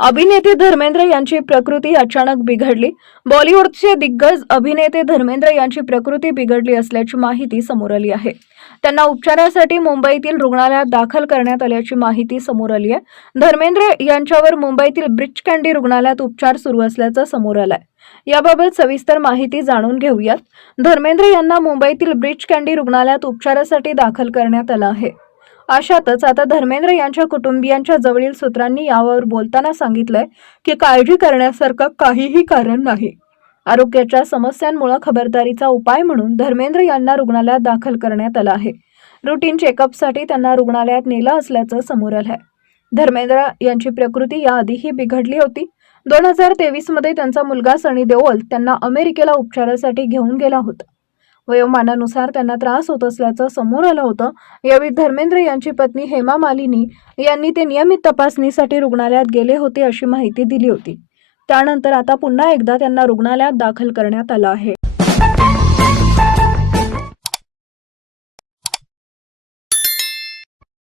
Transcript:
अभिनेते धर्मेंद्र यांची प्रकृती अचानक बिघडली. बॉलिवूडचे दिग्गज अभिनेते धर्मेंद्र यांची प्रकृती बिघडली असल्याची माहिती समोर आली आहे. त्यांना उपचारासाठी मुंबईतील रुग्णालयात दाखल करण्यात आल्याची माहिती समोर आली आहे. धर्मेंद्र यांच्यावर मुंबईतील ब्रिज कँडी रुग्णालयात उपचार सुरू असल्याचं समोर आलंय याबाबत सविस्तर माहिती जाणून घेऊयात. धर्मेंद्र यांना मुंबईतील ब्रिज कँडी रुग्णालयात उपचारासाठी दाखल करण्यात आलं आहे. अशातच आता धर्मेंद्र यांच्या कुटुंबियांच्या जवळील सूत्रांनी यावर बोलताना सांगितलंय की काळजी करण्यासारखं काहीही कारण नाही. आरोग्याच्या समस्यांमुळे खबरदारीचा उपाय म्हणून धर्मेंद्र यांना रुग्णालयात दाखल करण्यात आलं आहे. रुटीन चेकअपसाठी त्यांना रुग्णालयात नेलं असल्याचं समोर आलं आहे धर्मेंद्र यांची प्रकृती याआधीही बिघडली होती. दोन हजार तेवीसमध्ये त्यांचा मुलगा सनी देओल त्यांना अमेरिकेला उपचारासाठी घेऊन गेला होता. वयोमानानुसार त्यांना त्रास होत असल्याचं समोर आलं होतं. यावेळी धर्मेंद्र यांची पत्नी हेमा मालिनी यांनी ते नियमित तपासणीसाठी रुग्णालयात गेले होते अशी माहिती दिली होती. त्यानंतर आता पुन्हा एकदा त्यांना रुग्णालयात दाखल करण्यात आलं आहे.